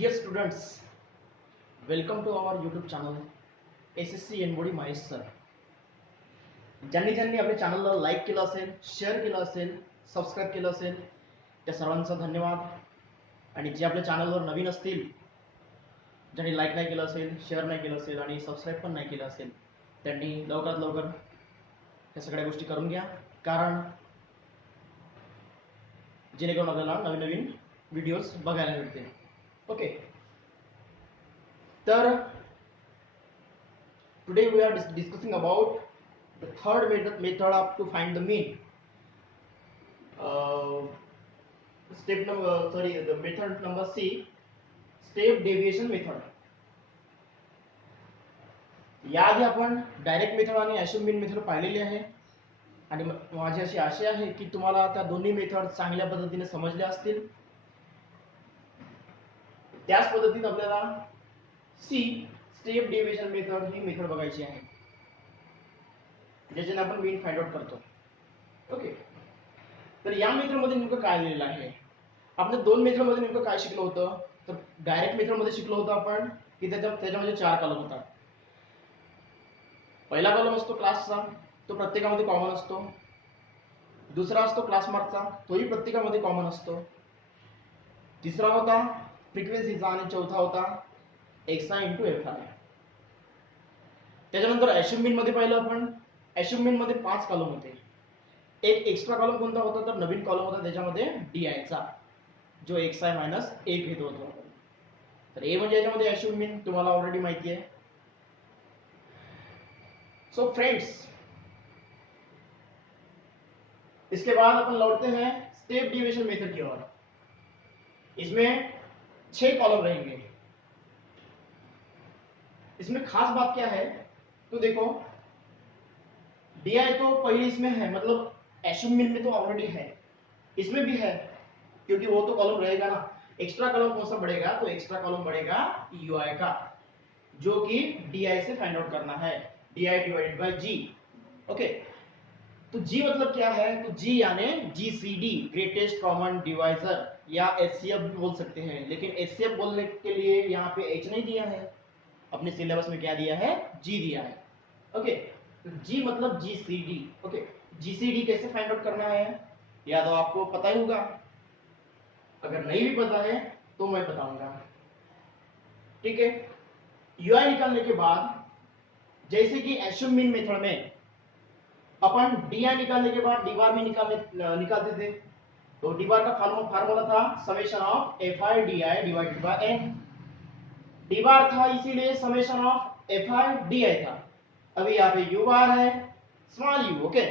Dear students, welcome to our YouTube channel SSC एनबॉडी माहित sir. ज्यांनी ज्यांनी आपल्या चॅनलला लाईक केलं असेल, शेअर केलं असेल, सबस्क्राईब केलं असेल त्या सर्वांचा धन्यवाद. आणि जे आपल्या चॅनलवर नवीन असतील, ज्यांनी लाईक नाही केलं असेल, शेअर नाही केलं असेल आणि सबस्क्राईब पण नाही केलं असेल, त्यांनी लवकरात लवकर या सगळ्या गोष्टी करून घ्या, कारण जेणेकरून आपल्याला नवीन नवीन व्हिडिओज बघायला मिळतील. ओके, तर today we are discussing about the third method of to find the mean. The method number C, step deviation method. याआधी आपण डायरेक्ट मेथड आणि ॲश्युम मीन मेथड पाहिलेली आहे आणि माझी अशी आशा आहे की तुम्हाला त्या दोन्ही मेथड चांगल्या पद्धतीने समजल्या असतील. त्याच पद्धतीने आपल्याला सी स्टेप डेविएशन मेथड ही मेथड बघायची आहे, ज्याच्याने आपण मीन फाइंड आउट करतो. ओके, तर या मेथड मध्ये नेमकं काय दिलेलं आहे? आपण दोन मेथड मध्ये नेमकं काय शिकलो होतं? तर डायरेक्ट मेथड मध्ये शिकलो होतो आपण की त्याच्यामध्ये 4 कॉलम होतात. पहिला कॉलम असतो क्लासचा, तो प्रत्येकामध्ये कॉमन असतो. दुसरा असतो क्लास मार्कचा, तोही प्रत्येकामध्ये कॉमन असतो. तिसरा होता फ्रिक्वेन्सीचा आणि चौथा होता X I into F I. त्याच्यानंतर ॲश्युम मीन मध्ये पाहिलं आपण. ॲश्युम मीन मध्ये 5 कॉलम होते. एक एक्स्ट्रा कॉलम कोणता होता? तर नवीन कॉलम होता त्याच्यामध्ये डी आय चा, जो एक्स आय मायनस 1 घेत होतो. तर ए म्हणजे याच्यामध्ये ॲश्युम मीन तुम्हाला ऑलरेडी माहिती आहे. सो फ्रेंड्स, इसके बाद अपन लौटते हैं स्टेप डेविएशन मेथड की ओर. इसमें 6 कॉलम रहेंगे. इसमें खास बात क्या है? तो देखो, डी आई तो पहले इसमें है, मतलब ॲश्युम मीन में तो ऑलरेडी है, इसमें भी है, क्योंकि वो तो कॉलम रहेगा ना. एक्स्ट्रा कॉलम कौन सा बढ़ेगा? तो एक्स्ट्रा कॉलम बढ़ेगा यू आई का, जो कि डी आई से फाइंड आउट करना है, D I divided by G. Okay, तो जी मतलब क्या है? तो जी यानी जीसीडी, ग्रेटेस्ट कॉमन डिवाइजर, या एचसीएफ भी बोल सकते हैं, लेकिन एचसीएफ बोलने के लिए यहाँ पे एच नहीं दिया है. अपने सिलेबस में क्या दिया है? जी दिया है. ओके, तो जी मतलब जीसीडी. ओके, जीसीडी कैसे फाइंड आउट करना है या तो आपको पता ही होगा, अगर नहीं भी पता है तो मैं बताऊंगा. ठीक है, यूआई निकालने के बाद, जैसे कि ॲश्युम मीन मेथड में अपन डी आई निकालने के बाद डी बार भी निकालते थे. तो डी बार का फार्मूला था summation of F I D I divided by N. D bar था इसीलिए summation of F I D I था. अभी यहाँ पे यू बार है, small U. Okay,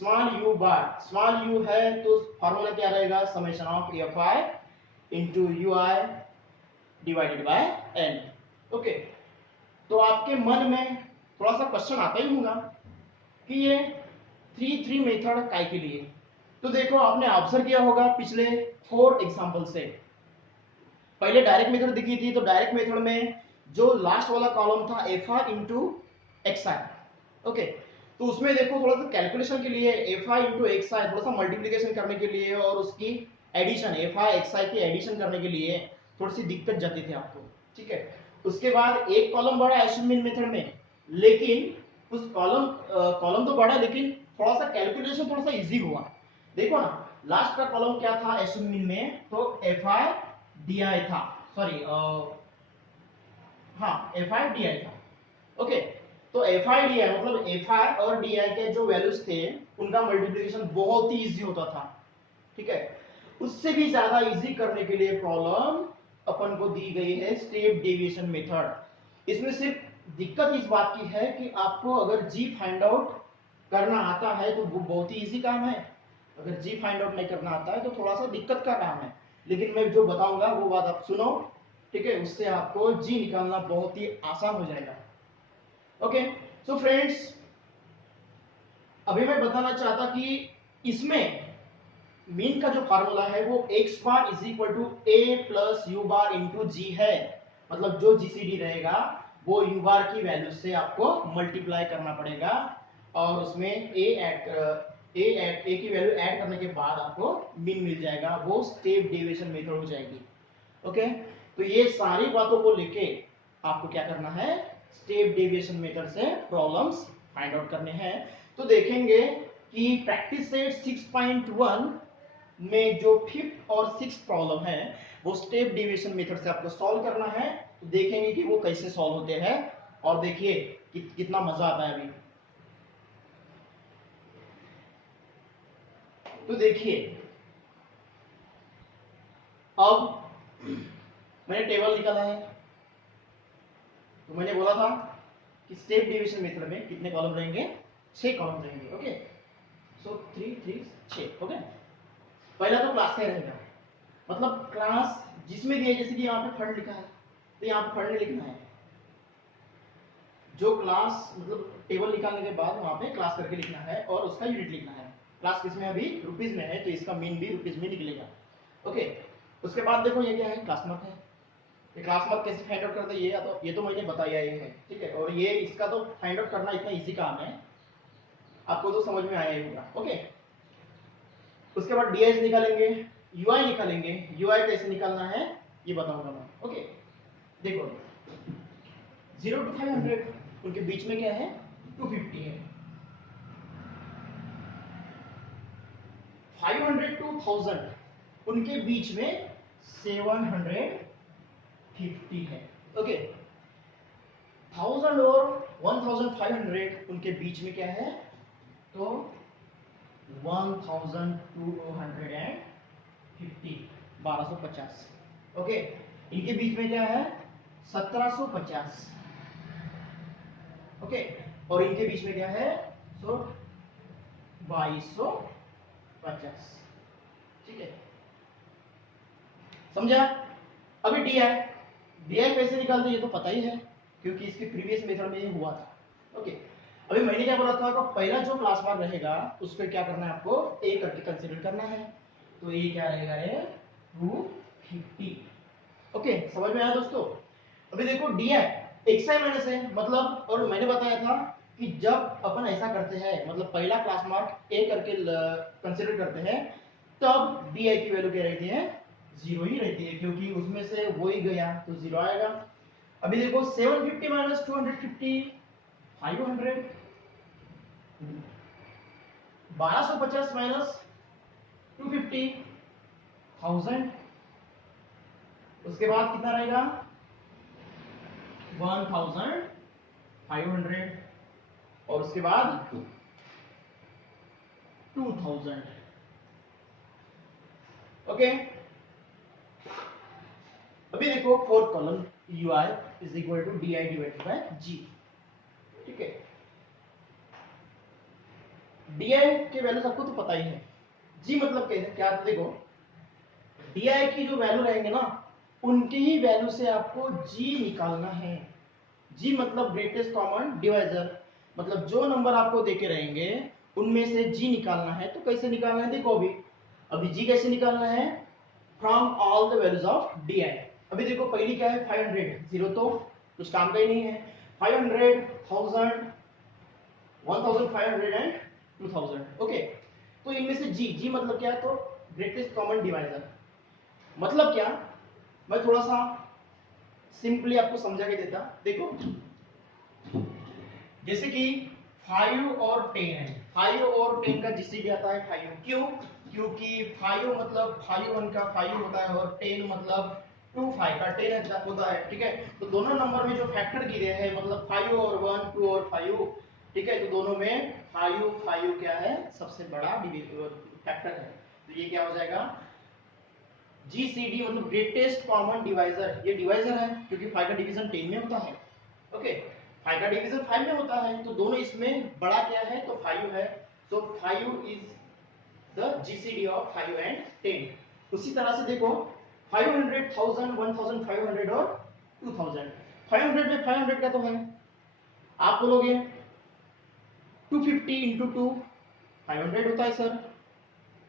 small U bar, small U है तो फार्मूला क्या रहेगा? Summation of F I into U I divided by N. Okay, तो आपके मन में थोड़ा सा क्वेश्चन आता ही होगा कि ये 3 मेथड काय के लिए? तो देखो, आपने ऑब्जर्व किया होगा पिछले 4 एग्जांपल से. पहले डायरेक्ट मेथड दिखी थी, तो डायरेक्ट मेथड में जो लास्ट वाला कॉलम था F I into x I. Okay, तो उसमें देखो थोड़ा सा कैलकुलेशन के लिए एफ आई इंटू एक्स आई, थोड़ा सा मल्टीप्लीकेशन करने के लिए और उसकी एडिशन एफ आई एक्स आई की एडिशन करने के लिए थोड़ी सी दिक्कत जाती थी आपको. ठीक है, उसके बाद एक कॉलम बढ़ा ॲश्युम मीन मेथड में, लेकिन उस कॉलम तो बढ़ा, लेकिन थोड़ा सा कैलकुलेशन थोड़ा सा इजी हुआ. देखो ना, लास्ट का कॉलम क्या था ॲश्युम मीन में? तो एफ आई डी आई था, सॉरी, हाँ, एफ आई डी आई था. ओके, तो एफ आई डी आई मतलब एफ आई और डी आई के जो वैल्यूज थे उनका मल्टीप्लिकेशन बहुत ही इजी होता था. ठीक है, उससे भी ज्यादा इजी करने के लिए प्रॉब्लम अपन को दी गई है स्टेप डेविएशन मेथड. इसमें सिर्फ दिक्कत इस बात की है कि आपको अगर जी फाइंड आउट करना आता है तो वो बहुत ही इजी काम है. अगर जी फाइंड आउट नहीं करना आता है तो थोड़ा सा दिक्कत का काम है. लेकिन मैं जो बताऊंगा वो बात आप सुनो, ठीक है, उससे आपको जी निकालना बहुत ही आसान हो जाएगा. ओके, सो फ्रेंड्स, अभी मैं बताना चाहता कि इसमें मीन का जो फार्मूला है वो X bar is equal to A plus U bar into G है. मतलब जो जीसीडी रहेगा वो यू बार की वैल्यू से आपको मल्टीप्लाई करना पड़ेगा और उसमें ए की वैल्यू ऐड करने के बाद आपको मीन मिल जाएगा. वो स्टेप डेविएशन मेथड हो जाएगी. ओके, तो ये सारी बातों को लेके आपको क्या करना है, स्टेप डेविएशन मेथड से प्रॉब्लम्स फाइंड आउट करने हैं। तो देखेंगे कि प्रैक्टिस सेट 6.1 में जो फिफ्थ और सिक्स्थ प्रॉब्लम है वो स्टेप डेविएशन मेथड से आपको सॉल्व करना है। तो देखेंगे कि वो कैसे सॉल्व होते हैं और देखिए कितना मजा आता है अभी। तो देखिए अब मैंने टेबल निकाला है। तो मैंने बोला था कि स्टेप डिवीजन मेथड में कितने कॉलम रहेंगे, 6 कॉलम रहेंगे। ओके, सो 3 3 6। ओके, पहला तो क्लास का रहेगा, मतलब क्लास जिसमें दिया, जैसे कि यहाँ पे फंड लिखा है तो यहाँ पे फंड नहीं लिखना है, जो क्लास मतलब टेबल निकालने के बाद वहां पे क्लास करके लिखना है और उसका यूनिट लिखना है। क्लास किसमें अभी रुपीज में है तो इसका मीन भी रुपीज में निकलेगा। ओके, उसके बाद देखो ये क्या है, क्लास मार्क है। ये क्लास मार्क कैसे फाइंड आउट करते हैं ये तो मैंने बताया ये है, ठीक है। और ये इसका तो फाइंड आउट करना इतना इजी काम है, आपको तो समझ में आया ही होगा। ओके, उसके बाद डीएस निकालेंगे, यूआई निकालेंगे। यूआई कैसे निकालना है ये बताऊंगा मैं। ओके, देखो 0 to 500 उनके बीच में क्या है, 250 है। 500 to 1000 उनके बीच में 750 है। ओके, 1000 और 1500 उनके बीच में क्या है, तो 1250 1250। ओके, इनके बीच में क्या है, 1750। ओके, और इनके बीच में क्या है, सो 2250। ठीक है, समझा। अभी डीआई, डीआई कैसे निकालते ये तो पता ही है क्योंकि इसके प्रीवियस मेथड में ये हुआ था। ओके, अभी मैंने क्या बोला था, पहला जो क्लास मार्क रहेगा उसको क्या करना है, आपको ए करके कंसीडर करना है। तो ये क्या रहेगा, ये 250। ओके, समझ में आया दोस्तों। अभी देखो डीआई एक्स आई माइनस है, मतलब, और मैंने बताया था कि जब अपन ऐसा करते हैं, मतलब पहला क्लास मार्क ए करके कंसीडर करते हैं, तब डीआई की वैल्यू क्या रहती है, 0 ही रहती है, क्योंकि उसमें से वो ही गया तो 0 आएगा। अभी देखो 750 माइनस 250 500, 1250 माइनस 250 1000, उसके बाद कितना रहेगा 1500, और उसके बाद 2000। ओके, अभी देखो fourth column ui is equal to D I divided by G. ठीक है, डी आई के वैल्यू सबको तो पता ही है, जी मतलब कैसे क्या, तो देखो डी आई की जो वैल्यू रहेंगे ना, उनकी ही वैल्यू से आपको जी निकालना है। जी मतलब ग्रेटेस्ट कॉमन डिवाइजर, मतलब जो नंबर आपको देके रहेंगे उनमें से जी निकालना है। तो कैसे निकालना है, देखो अभी जी कैसे निकालना है, from all the values of D I. अभी देखो पहली क्या है, 500, जीरो तो कुछ काम का ही नहीं है। 500, 1000, 1500 एंड 2000। ओके, तो इनमें से जी मतलब क्या है, तो ग्रेटेस्ट कॉमन डिवाइजर मतलब क्या, मैं थोड़ा सा सिंपली आपको समझा के देता। देखो जैसे कि 5 और 10 है, 5 और 10 का जीसीडी आता है 5। क्यों, क्योंकि 5 मतलब 5 1 का 5 होता है और 10 मतलब 2 5 का 10 होता है। ठीक है, तो दोनों नंबर में जो फैक्टर गिरे हैं, मतलब 5 और 1, 2 और 5, ठीक है, तो दोनों में 5 क्या है, सबसे बड़ा फैक्टर है। तो ये क्या हो जाएगा, जीसीडी मतलब ग्रेटेस्ट कॉमन डिवाइजर। ये डिवाइजर है क्योंकि 5 का डिवीजन 10 में होता है। ओके, 5 का डिवीजन 5 में होता है, तो दोनों इसमें बड़ा क्या है, तो 5 है। तो 5 is the GCD of 5 and 10। उसी तरह से देखो 500, 1000, 1500 और 2000। 500 में 500 का तो है, आप बोलोगे 250 इंटू 2 500 होता है सर,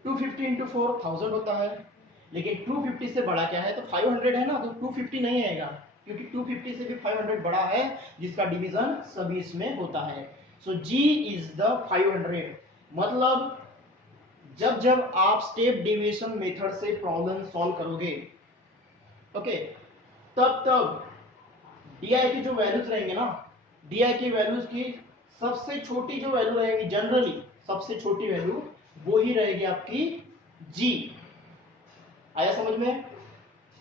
250 इंटू 4 1000 होता है। लेकिन 250 से बड़ा क्या है, तो 500 है ना, तो 250 नहीं आएगा क्योंकि 250 से भी 500 बड़ा है जिसका डिवीजन सभी इसमें होता है। सो G इज द 500। मतलब जब जब आप स्टेप डेविएशन मेथड से प्रॉब्लम सॉल्व करोगे, ओके, तब DI की जो वैल्यूज रहेंगे ना, DI की वैल्यूज की सबसे छोटी जो वैल्यू रहेगी, जनरली सबसे छोटी वैल्यू वो ही रहेगी आपकी G। आया समझ में?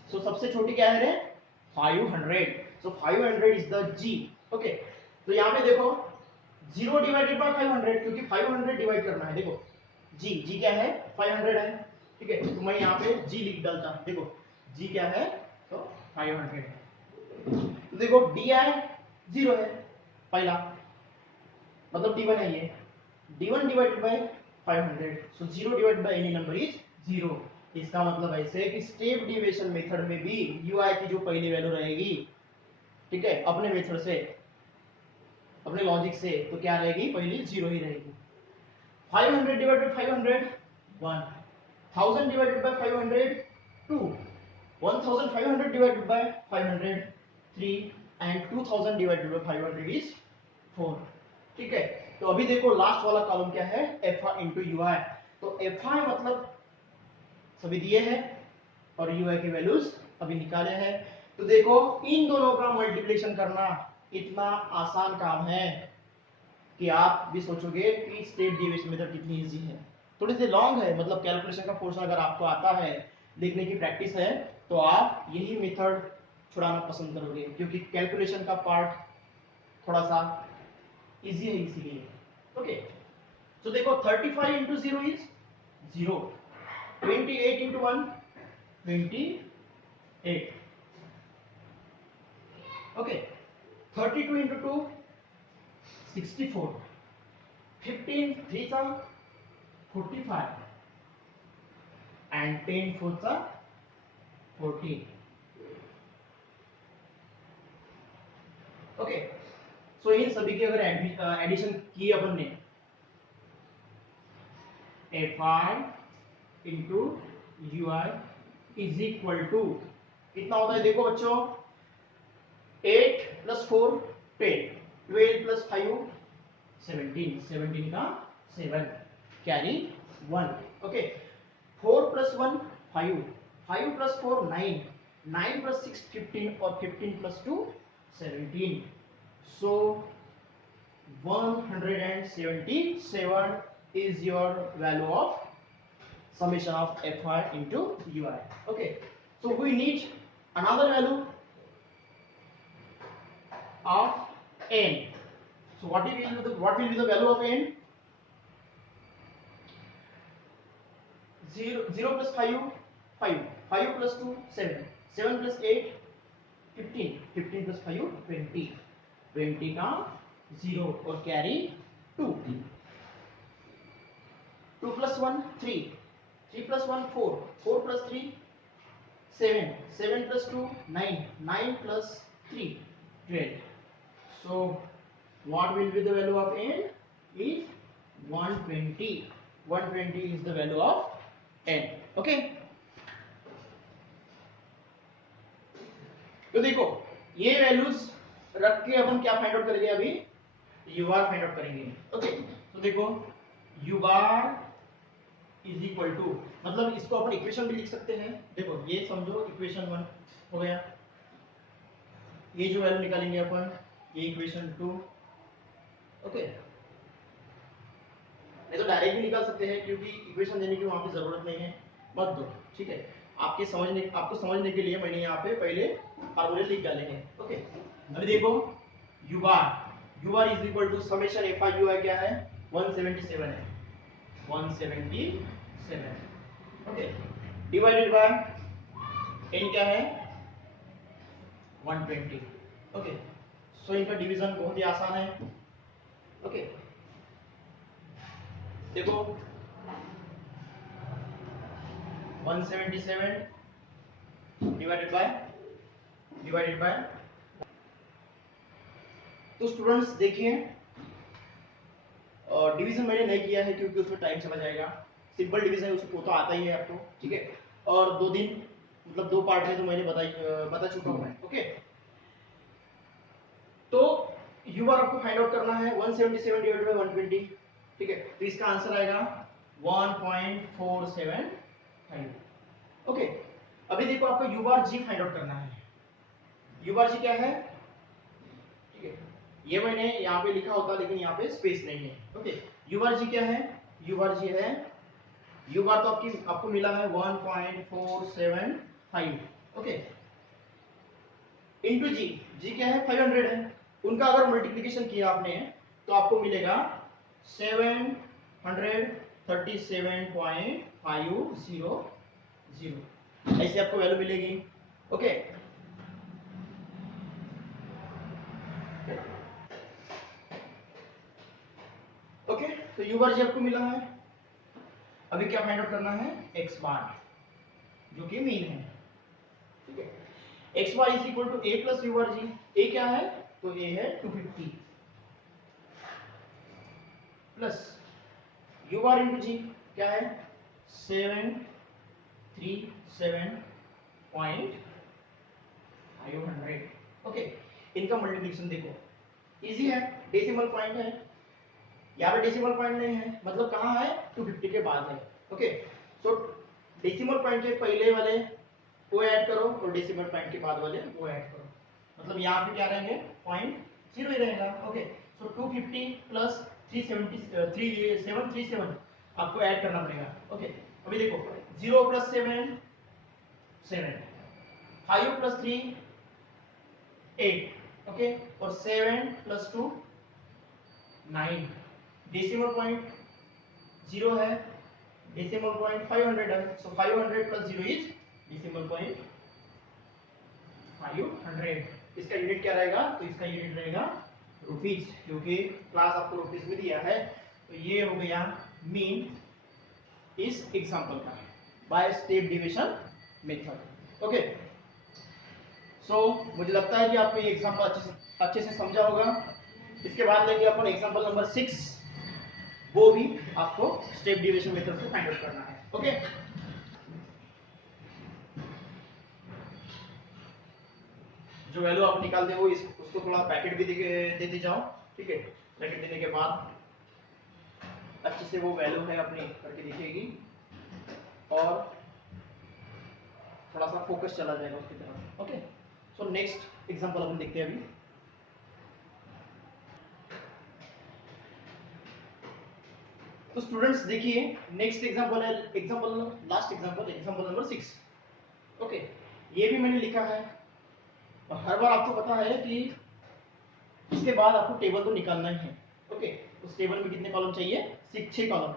सो सबसे छोटी क्या है रे? 500। सो 500 इज द G। ओके, तो यहाँ पे देखो 0 डिवाइडेड बाय 500, क्योंकि 500 डिवाइड करना है। देखो G क्या है? 500 है। ठीक है, तो मैं यहाँ पे G लिख डालता हूँ। देखो G क्या है? तो 500 है। तो देखो DI 0 है पहला, मतलब D1 है ये। D1 divided by 500, so 0 divided by any number is 0। इसका मतलब ऐसे है कि स्टेप डिविएशन मेथड में भी UI की जो पहली वैल्यू रहेगी, ठीक है, अपने मेथड से, अपने लॉजिक से, तो क्या रहेगी? पहली 0 ही रहेगी। 500 divided by 500 1, 1000 divided by 500 2, 1500 divided by 500 3, and 2000 divided by 500 is 4। ठीक है, तो अभी देखो लास्ट वाला कॉलम क्या है? FI into UI। तो FI मतलब सभी दिए हैं और UI की वैल्यूज अभी निकाले हैं। तो देखो इन दोनों का मल्टीप्लिकेशन करना इतना आसान काम है कि आप भी सोचोगे कि स्टेप डेविएशन मेथड कितनी इजी है। थोड़ी सी लॉन्ग है, मतलब कैलकुलेशन का पोर्शन अगर आपको आता है, लिखने की प्रैक्टिस है, तो आप यही मेथड छुड़ाना पसंद करोगे, क्योंकि कैलकुलेशन का पार्ट थोड़ा सा इजी है इसीलिए। ओके, तो देखो 35 into 0 is 0, 28 into 1 28। Okay, 32 into 2 64, 15 3 सा 45, एंड 10 4 सा 40। ओके, सो इन सभी की अगर एडिशन की अपन ने, FI into UI is equal to कितना होता है? देखो बच्चों, 8 प्लस 4 10, 12 प्लस 5 17, 17 का 7, carry 1। Okay, 4 plus 1 5, 5 plus 4 9, 9 plus 6 15, और 15 plus 2 17। So 177 is your value of summation of FI into UI. Okay, so we need another value of n. So what will be the value of n? 0 plus 5 5, 5 plus 2 7, 7 plus 8 15, 15 plus 5 20, 20 का 0 और carry 2, 2 plus 1 3, 3 plus 1 4, 4 plus 3 7, 7 plus 2 9, 9 plus 3 12. So what will be the value of n? Is 120. 120 is the value of n. Okay, तो देखो ये values रख के अपन क्या find out करेंगे? अभी u bar फाइंड आउट करेंगे। ओके, तो देखो u bar is equal to, मतलब इसको अपन इक्वेशन भी लिख सकते हैं। देखो ये समझो इक्वेशन 1 हो गया, ये जो वैल्यू निकालेंगे अपन, ये इक्वेशन 2। ओके, नहीं तो डायरेक्ट भी निकाल सकते हैं, क्योंकि इक्वेशन देने की वहां पे जरूरत नहीं है, मत दो। ठीक है, आपको समझने के लिए मैंने यहाँ पे पहले फार्मूले लिख डाले हैं। ओके, अभी देखो u bar is equal to summation FI UI क्या है? 177 है, 177। ओके, डिवाइडेड बाय n क्या है? 120। ओके, सो इनका डिवीजन बहुत ही आसान है। ओके, देखो 177 डिवाइडेड बाय, तो स्टूडेंट्स देखिए, डिवीजन मैंने नहीं किया है क्योंकि उसमें टाइम चला जाएगा। सिंपल डिवीजन उसको तो आता ही है आपको। ठीक है, और 2 दिन मतलब 2 पार्ट में तो मैंने बता चुका हूं मैं। ओके, तो u बार आपको फाइंड आउट करना है 177 डिवाइडेड बाय 120। ठीक है, तो इसका आंसर आएगा 1.475। ओके, अभी देखो आपको u बार g फाइंड आउट करना है। यू बार जी क्या है, ठीक है, ये मैंने यहाँ पे लिखा होता लेकिन यहाँ पे स्पेस नहीं है। ओके, यू बार जी क्या है, यू बार जी है, यू बार तो आपको मिला है 1.475। ओके, इंटू जी, जी क्या है 500 है, उनका अगर मल्टीप्लीकेशन किया आपने तो आपको मिलेगा 737.500, ऐसे आपको वैल्यू मिलेगी। ओके, ओके, तो यू बार जी आपको मिला है। अभी क्या फाइंड आउट करना है, एक्स बार जो कि मीन है, ठीक है। X bar is equal to A plus U bar G. A क्या है, तो ए है 250 plus U bar into G क्या है 737.500। ओके, इनका मल्टीप्लिकेशन देखो, इजी है, डेसिमल पॉइंट है, यहाँ पे डेसिमल पॉइंट नहीं है, मतलब कहाँ है 250 के बाद है। ओके, सो डेसिमल पॉइंट के पहले वाले वो ऐड करो और डेसिमल पॉइंट के बाद वाले वो ऐड करो, मतलब यहाँ पे क्या रहेंगे, पॉइंट 0 ही रहेगा। ओके, सो 250 प्लस 737 आपको ऐड करना पड़ेगा। ओके, अभी देखो 0 प्लस 7 7, 5 प्लस 3 8, ओके, और 7 प्लस 2 9, डेसिमल पॉइंट 0 है, डेसिमल पॉइंट 500 है, सो 500 प्लस 0 इज डेसिमल पॉइंट 500। इसका यूनिट क्या रहेगा, तो इसका यूनिट रहेगा रुपीज, क्योंकि क्लास आपको रुपीज में दिया है। तो ये हो गया मीन इस एग्जांपल का by step division method. Okay, so मुझे लगता है कि आपको ये एग्जांपल अच्छे से समझा होगा। इसके बाद लेंगे अपन एग्जांपल नंबर 6, वो भी आपको स्टेप डिवीजन मेथड से फाइंड आउट करना है। ओके, जो वैल्यू आप निकालते हो उसको थोड़ा पैकेट भी देते जाओ, ठीक है। पैकेट देने के बाद अच्छे से वो वैल्यू है अपनी करके दिखेगी और थोड़ा सा फोकस चला जाएगा उसकी तरफ। ओके, सो नेक्स्ट एग्जांपल अपन देखते हैं अभी। तो स्टूडेंट्स देखिए, नेक्स्ट एग्जांपल है, लास्ट एग्जांपल नंबर 6। ओके, ये भी मैंने लिखा है और हर बार आपको पता है कि इसके बाद आपको टेबल तो निकालना ही है। ओके, उस टेबल में कितने कॉलम चाहिए, 6 कॉलम,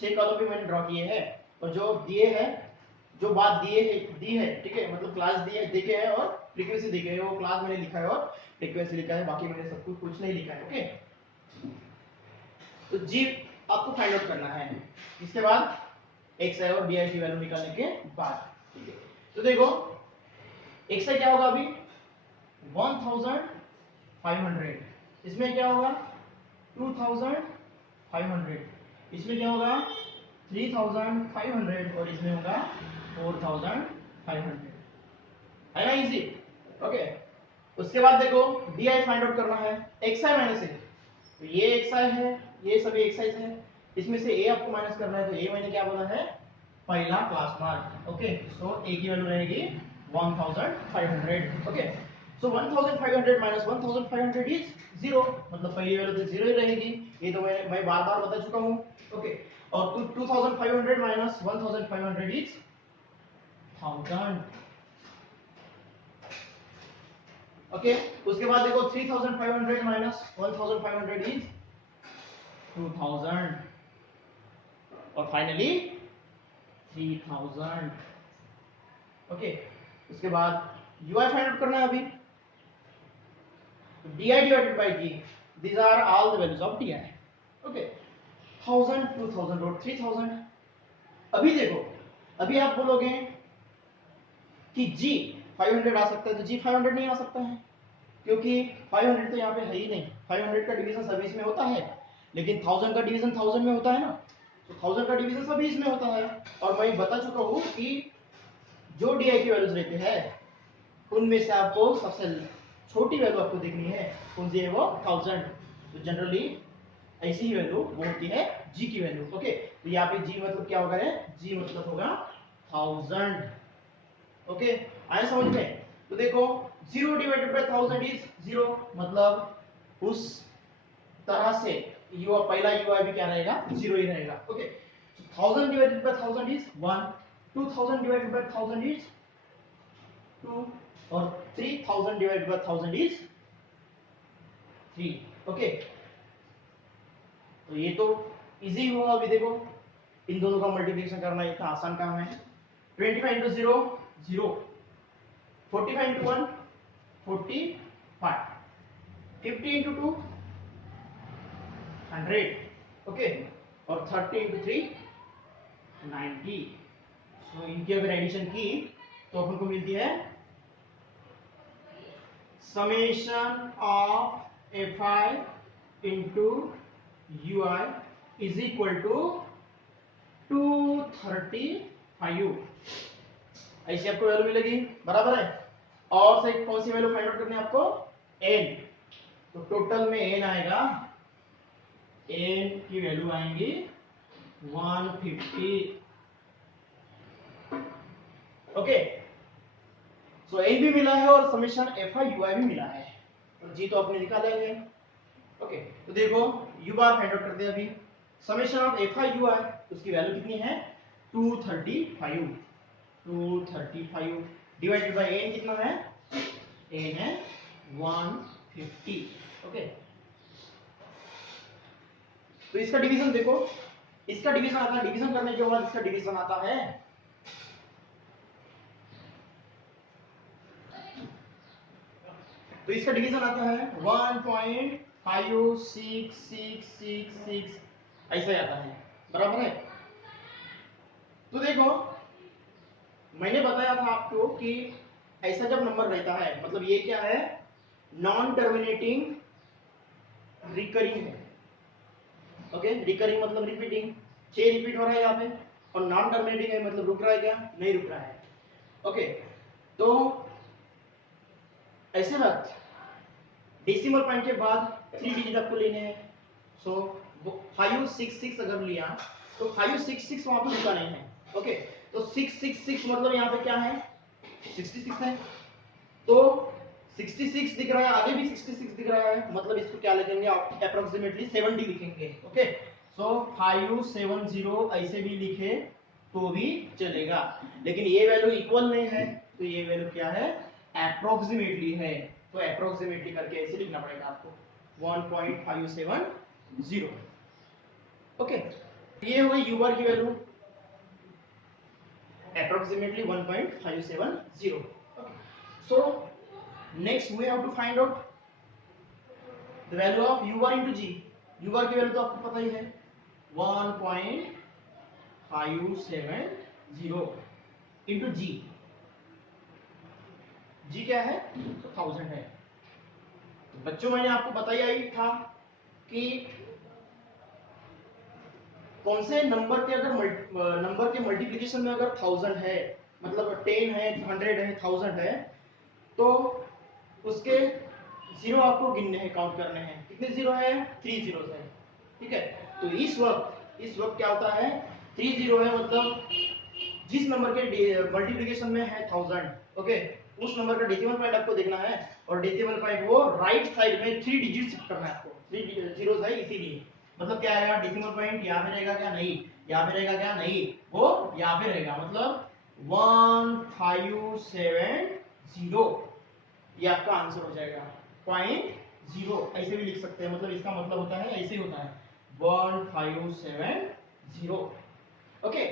6 कॉलम भी मैंने ड्रॉ किए हैं और जो दिए हैं, जो बात दी है, ठीक है, मतलब क्लास दी है, देखे है और फ्रीक्वेंसी देखे है, वो क्लास मैंने लिखा है और फ्रीक्वेंसी लिखा है, बाकी मैंने सब कुछ नहीं लिखा है। ओके, तो जी आपको फाइंड आउट करना है इसके बाद एक्स आई और बी आई की वैल्यू निकालने के बाद, ठीक है। तो देखो एक्स आई क्या होगा अभी 1500, इसमें क्या होगा 2500, इसमें क्या होगा 3500 और इसमें होगा 4500, है ना, इजी। ओके, उसके बाद देखो डी आई फाइंड आउट करना है, एक्स आई माइनस ए, तो ये एक्स आई है, ये सभी एक्स आई है, इसमें से ए आपको माइनस करना है, तो ए मैंने क्या बोला है, पहला क्लास मार्क। ओके, सो ए की वैल्यू रहेगी 1500। ओके, सो 1500 माइनस 1500 इज 0, मतलब पहली वैल्यू तो 0 ही रहेगी, ये तो मैं बार बार बता चुका हूँ। ओके, और 2500 माइनस 1500 इज 1000। ओके, उसके बाद देखो 3500 माइनस 1500 इज 2000 और फाइनली 3000। ओके, उसके बाद ui फाइंड आउट करना है अभी, di divided by g, these are all the values of di। Okay, 1000 2000 और 3000। अभी देखो, अभी आप बोलोगे कि g 500 आ सकता है, तो g 500 नहीं आ सकता है, क्योंकि 500 तो यहाँ पे है ही नहीं, 500 का डिवीजन सभी इसमें होता है, लेकिन 1000 का डिवीजन 1000 में होता है ना, तो 1000 का डिवीजन सभी इसमें होता है। और मैं बता चुका हूँ कि जो डी आई की वैल्यूज रहते हैं उनमें से आपको सबसे छोटी वैल्यू आपको देखनी है, कौन सी है वो 1000, तो जनरली ऐसी ही वैल्यू वो होती है जी की वैल्यू। ओके, तो यहाँ पे जी मतलब क्या होगा, जी मतलब होगा 1000। ओके, आए समझ में। तो देखो 0 डिवाइडेड बाय 1000 इज 0, मतलब उस तरह से यू पहला यूआई भी क्या रहेगा, 0 ही रहेगा। Okay, 1000 divided by 1000 is 1, 2000 divided by 1000 is 2 और 3000 डिवाइडेड बाय 1000 इज 3। ओके, तो ये तो इजी हुआ। अभी देखो इन दोनों का मल्टीप्लिकेशन करना इतना आसान काम है। 25 इंटू 0 0, 45 इंटू 1 45, 50 इंटू 2 100, ओके, और 30 इंटू 3 90। सो इनकी अगर एडिशन की तो अपन को मिलती है summation of F I into U I is equal to 235। ऐसी आपको वैल्यू मिलेगी, बराबर है। और से कौन सी वैल्यू फाइंड आउट करनी है आपको, एन। तो टोटल में एन आएगा, एन की वैल्यू आएंगी 150। ओके, सो एन भी मिला है और समेशन एफ आई यू आई भी मिला है, और जी तो आपने निकाला है। ओके, तो देखो यू बार फाइंड आउट करते हैं अभी। Summation of F I U I, उसकी वैल्यू कितनी है 235, 235 डिवाइडेड बाय एन कितना है, एन है 150। ओके, तो इसका डिवीजन देखो, इसका डिवीजन आता है, डिवीजन करने के बाद इसका डिवीजन आता है, तो इसका डिवीजन आता है 1.5666, ऐसा आता है, बराबर है। तो देखो मैंने बताया था आपको कि ऐसा जब नंबर रहता है, मतलब ये क्या है, नॉन टर्मिनेटिंग रिकरिंग है। ओके, रिकरिंग मतलब रिपीटिंग, 6 रिपीट हो रहा है यहाँ पे, और नॉन टर्मिनेटिंग है मतलब रुक रहा है क्या, नहीं रुक रहा है। ओके, तो ऐसे वक्त डेसिमल पॉइंट के बाद 3 डिजिट आपको लेने हैं। सो 566 अगर लिया तो 566 वहां पे रुका नहीं है। ओके, तो 666 मतलब यहाँ पे क्या है, 66 है, तो 66 दिख रहा है, आगे भी 66 दिख रहा है, मतलब इसको क्या लिखेंगे, अप्रोक्सीमेटली 70 लिखेंगे। ओके, सो 570 ऐसे भी लिखे तो भी चलेगा, लेकिन ये वैल्यू इक्वल नहीं है, तो ये वैल्यू क्या है, अप्रोक्सीमेटली है, तो अप्रोक्सीमेटली करके ऐसे लिखना पड़ेगा आपको 1.570। ओके, ये हुई यू बार की value approximately 1.570. Okay. So next we have to find out the value of u bar into g. u bar की वैल्यू तो आपको पता ही है 1.570 into g। g क्या है, तो 1000 है। तो बच्चों मैंने आपको बताया ही था कि कौन से नंबर के अगर नंबर के मल्टीप्लिकेशन में अगर 1000 है, मतलब 10 है, 100 है, 1000 है, तो उसके जीरो आपको गिनने हैं, काउंट करने हैं। कितने जीरो है, 3 जीरो है, ठीक है। तो इस वक्त क्या होता है, 3 जीरो है, मतलब जिस नंबर के मल्टीप्लिकेशन में है 1000, ओके, उस नंबर का डेसिमल पॉइंट आपको देखना है, और डेसिमल पॉइंट वो राइट साइड में 3 डिजिट शिफ्ट करना है आपको, 3 जीरोस है इसीलिए, मतलब क्या आएगा, डेसिमल पॉइंट यहाँ पे रहेगा क्या, नहीं, यहाँ पे रहेगा क्या, नहीं, वो यहाँ पे रहेगा, मतलब 1570, ये आपका आंसर हो जाएगा। 0.0 ऐसे भी लिख सकते हैं, मतलब इसका मतलब होता है, ऐसे ही होता है 1570। ओके,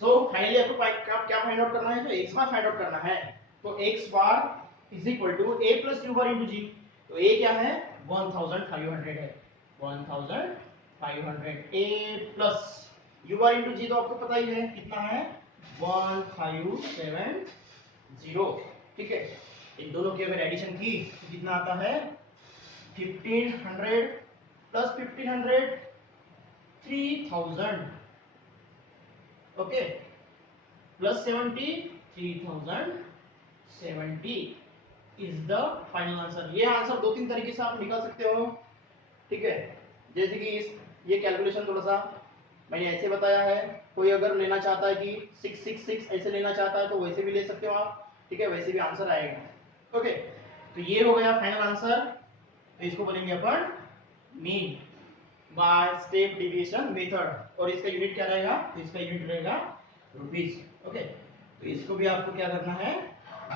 सो फाइनली आपको क्या फाइंड आउट करना है, तो x बार फाइंड आउट करना है। तो x bar is equal to a plus u bar into g। तो a क्या है, 1500 है, 1500, a plus u bar into g तो आपको पता ही है कितना है, 1570, ठीक है। इन दोनों की अगर एडिशन की तो कितना आता है, 1500 plus 1500 3000, okay, plus 70 3070 is the final answer. ये आंसर 2-3 तरीके से आप निकाल सकते हो, ठीक है। जैसे कि ये कैलकुलेशन थोड़ा सा मैंने ऐसे बताया है, कोई अगर लेना चाहता है कि 666 ऐसे लेना चाहता है तो वैसे भी ले सकते हो आप, ठीक है, वैसे भी आंसर आएगा। ओके, तो ये हो गया फाइनल आंसर। तो इसको बोलेंगे अपन mean by step deviation method, और इसका यूनिट क्या रहेगा, तो इसका यूनिट रहेगा रुपीज। ओके, तो इसको भी आपको क्या करना है,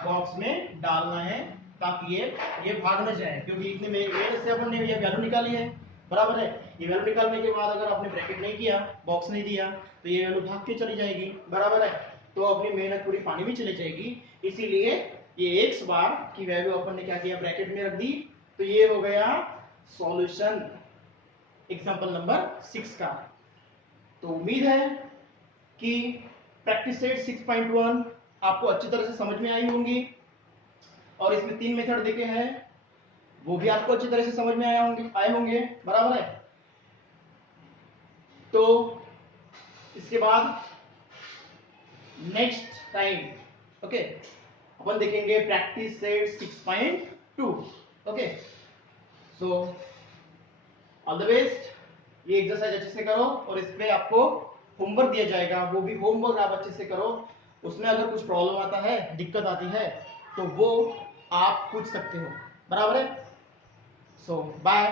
बॉक्स में डालना है, ताकि ये भाग न जाए, क्योंकि इतने मेहनत से अपन ने ये वैल्यू निकाली है, बराबर है। ये वैल्यू निकालने के बाद अगर आपने ब्रैकेट नहीं किया, बॉक्स नहीं दिया, तो ये वैल्यू भाग के चली जाएगी, बराबर है। तो अपनी मेहनत पूरी पानी में चली जाएगी। इसीलिए ये एक्स बार की वैल्यू अपन ने क्या किया, ब्रैकेट में रख दी। तो ये हो गया सॉल्यूशन एग्जांपल नंबर 6 का। तो उम्मीद है कि प्रैक्टिस सेट 6.1 आपको अच्छी तरह से समझ में आई होंगी, और इसमें 3 मेथड देखे हैं, वो भी आपको अच्छी तरह से समझ में आए होंगे, बराबर है। तो इसके बाद नेक्स्ट टाइम ओके अपन देखेंगे practice set 6.2। Okay, so all the best. ये एक्सरसाइज अच्छे से करो, और इस पे आपको होमवर्क दिया जाएगा, वो भी होमवर्क आप अच्छे से करो। उसमें अगर कुछ प्रॉब्लम आता है, दिक्कत आती है, तो वो आप पूछ सकते हो, बराबर है। सो बाय।